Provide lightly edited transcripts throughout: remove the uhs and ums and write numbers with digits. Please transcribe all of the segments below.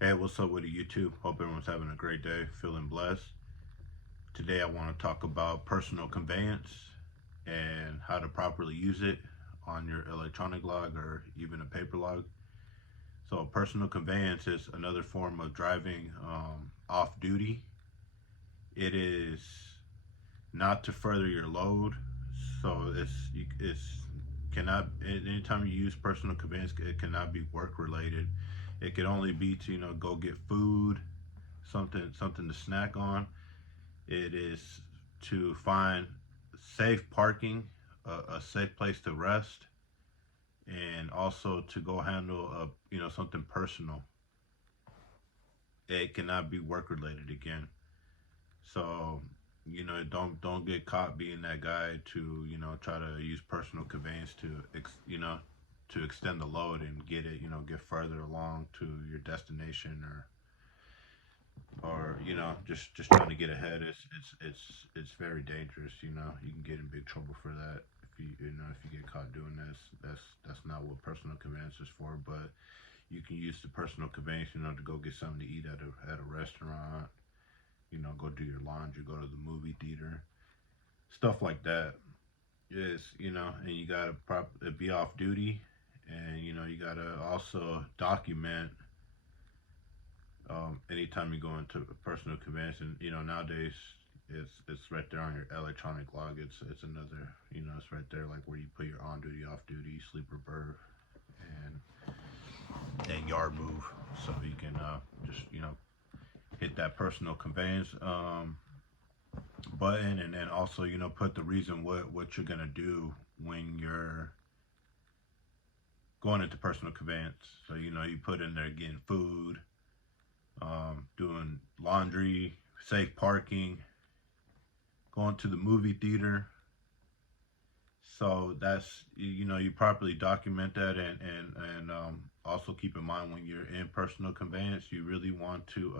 Hey, what's up with the YouTube? Hope everyone's having a great day, feeling blessed. Today I want to talk about personal conveyance and how to properly use it on your electronic log or even a paper log. So, personal conveyance is another form of driving off duty. It is not to further your load. So it's cannot anytime you use personal conveyance, it cannot be work related. It can only be to go get food, something to snack on. It is to find safe parking, a safe place to rest, and also to go handle something personal. It cannot be work related again. So don't get caught being that guy to try to use personal conveyance to to extend the load and get it get further along to your destination, or just trying to get ahead. It's very dangerous. You can get in big trouble for that if if you get caught doing this. That's not what personal conveyance is for. But you can use the personal conveyance to go get something to eat at a restaurant. Go do your laundry, go to the movie theater, stuff like that. Is and you gotta be off duty, and you gotta also document anytime you go into a personal conveyance. And nowadays it's right there on your electronic log. It's another it's right there, like where you put your on duty, off duty, sleeper berth, and yard move, so you can just hit that personal conveyance button, and then also put the reason what you're gonna do when you're going into personal conveyance. So you put in there getting food, doing laundry, safe parking, going to the movie theater. So that's you properly document that, and also keep in mind when you're in personal conveyance, you really want to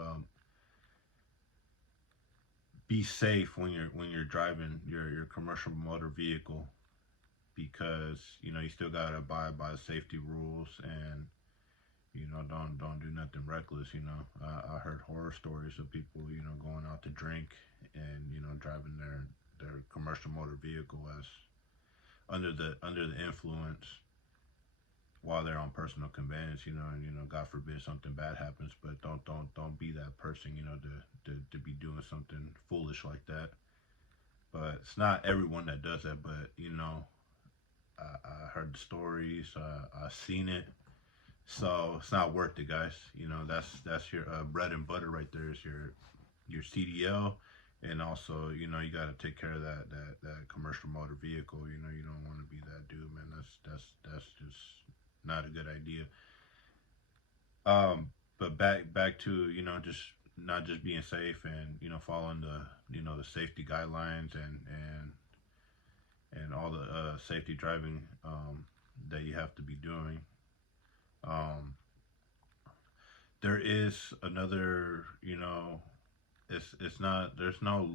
be safe when you're driving your commercial motor vehicle, because you still gotta abide by the safety rules, and don't do nothing reckless. I heard horror stories of people going out to drink and driving their commercial motor vehicle as under the influence while they're on personal conveyance. And God forbid something bad happens, but don't be that person to be doing something foolish like that. But it's not everyone that does that. But I heard the stories, I seen it. So it's not worth it, guys. That's your bread and butter right there. Is your CDL, and also you got to take care of that commercial motor vehicle. You don't want to be that dude, man. That's just not a good idea. But back to just not just being safe, and following the safety guidelines, and all the safety driving that you have to be doing. Um, there is another, it's not there's no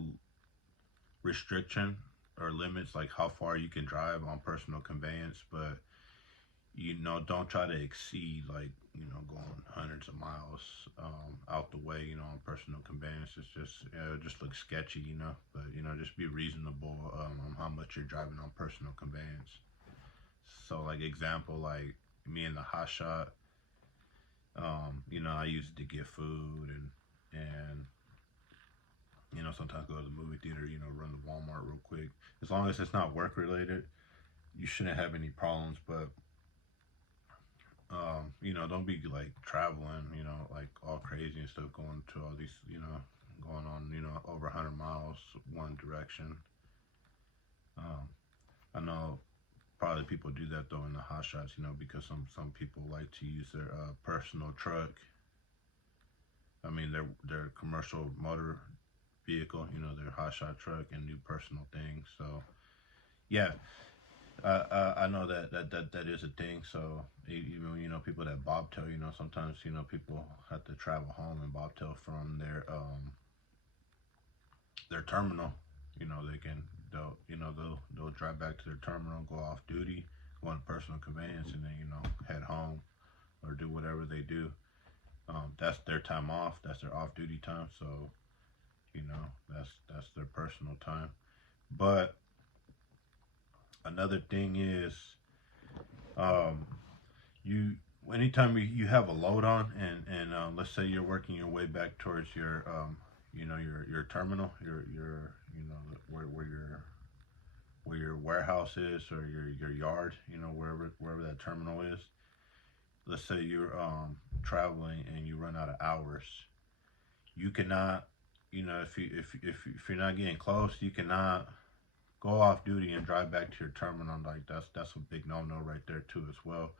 restriction or limits like how far you can drive on personal conveyance, but don't try to exceed, like going hundreds of miles out the way on personal conveyance. It's just it just looks sketchy, but just be reasonable on how much you're driving on personal conveyance. So, like, example, like me in the hot shot, I use it to get food, and sometimes go to the movie theater, run to Walmart real quick. As long as it's not work related, you shouldn't have any problems. But don't be like traveling, like all crazy and stuff, going to all these, going on, over 100 miles one direction. Um, I know probably people do that though in the hot shots, because some people like to use their personal truck. I mean, their commercial motor vehicle, their hot shot truck, and do personal things. So yeah, I know that is a thing. So even people that bobtail, sometimes people have to travel home and bobtail from their terminal. They can they'll drive back to their terminal, go off duty, go on personal conveyance, and then head home or do whatever they do. That's their time off. That's their off duty time. So that's their personal time. But another thing is, um, you anytime you have a load on, and let's say you're working your way back towards your your terminal, your where your warehouse is, or your yard, wherever that terminal is. Let's say you're traveling and you run out of hours. You cannot, if you're not getting close, you cannot go off duty and drive back to your terminal. Like that's a big no no right there too as well.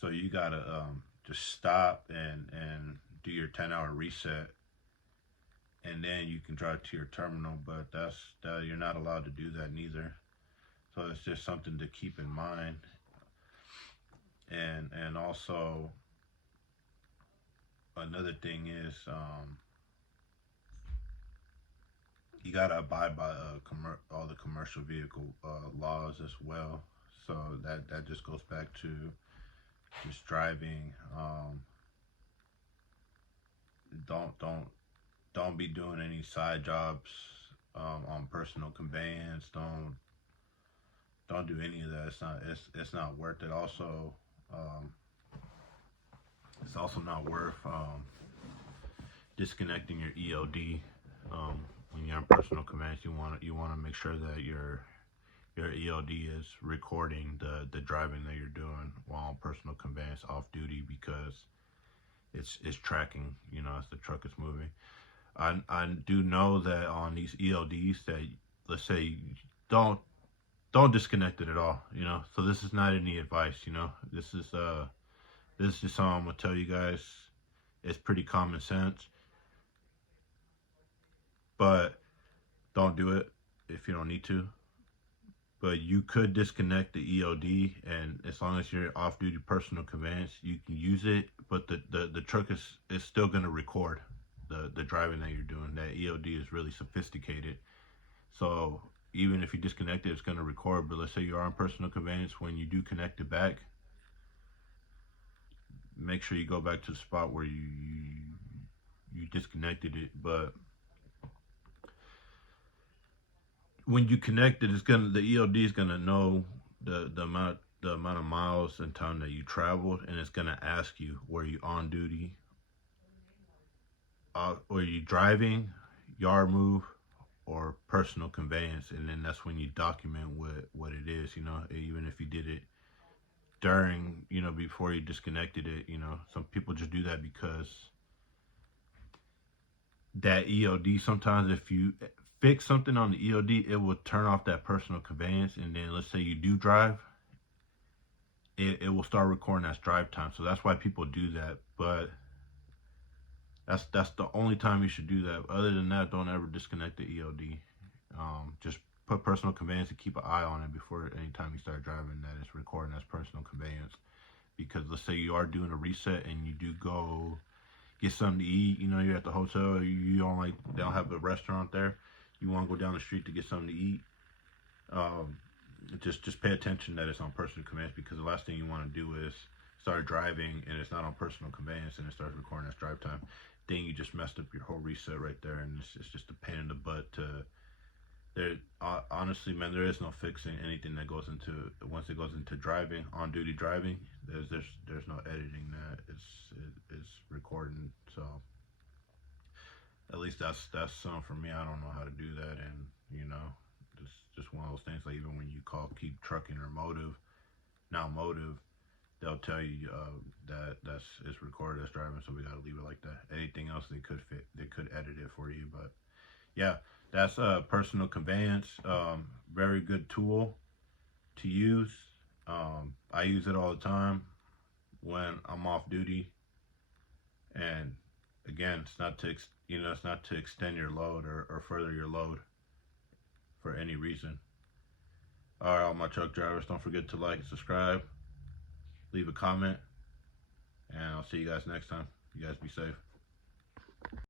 So you gotta just stop and do your 10-hour reset, and then you can drive to your terminal. But that you're not allowed to do that neither. So it's just something to keep in mind. And also another thing is, you gotta abide by all the commercial vehicle laws as well. So that just goes back to just driving. Don't be doing any side jobs on personal conveyance. Don't do any of that. It's not worth it. Also, it's also not worth disconnecting your EOD. When you're on personal conveyance, you want to make sure that your EOD is recording the driving that you're doing while on personal conveyance off duty, because it's tracking, as the truck is moving. I do know that on these ELDs that, let's say, don't disconnect it at all. So this is not any advice. This is just something I'm gonna tell you guys. It's pretty common sense, but don't do it if you don't need to. But you could disconnect the EOD, and as long as you're off duty personal conveyance, you can use it. But the truck is still gonna record the driving that you're doing. That EOD is really sophisticated. So even if you disconnect it, it's gonna record. But let's say you're on personal conveyance, when you do connect it back, make sure you go back to the spot where you disconnected it. But when you connect it, the EOD is gonna know the amount of miles and time that you traveled, and it's gonna ask you, were you on duty, or you driving, yard move, or personal conveyance. And then that's when you document what it is. Even if you did it during, before you disconnected it. Some people just do that because that EOD, sometimes if you fix something on the EOD, it will turn off that personal conveyance, and then let's say you do drive, it will start recording that drive time. So that's why people do that. But that's the only time you should do that. Other than that, don't ever disconnect the EOD. Just put personal conveyance and keep an eye on it before any time you start driving, that it's recording as personal conveyance. Because let's say you are doing a reset and you do go get something to eat. You're at the hotel. They don't have a restaurant there. You want to go down the street to get something to eat. Just pay attention that it's on personal conveyance, because the last thing you want to do is start driving and it's not on personal conveyance and it starts recording as drive time. Then you just messed up your whole reset right there, and it's just a pain in the butt honestly, man, there is no fixing anything that goes into, once it goes into driving, on duty driving. There's no editing that. It's recording. So at least that's something for me. I don't know how to do that, and just one of those things. Like, even when you call Keep Trucking or Motive, now Motive, they'll tell you that's it's recorded as driving, so we got to leave it like that. Anything else they could edit it for you. But yeah, that's personal conveyance. Very good tool to use. I use it all the time when I'm off duty. And again, it's not to extend your load or further your load for any reason. All right, all my truck drivers, don't forget to like and subscribe, leave a comment, and I'll see you guys next time. You guys be safe.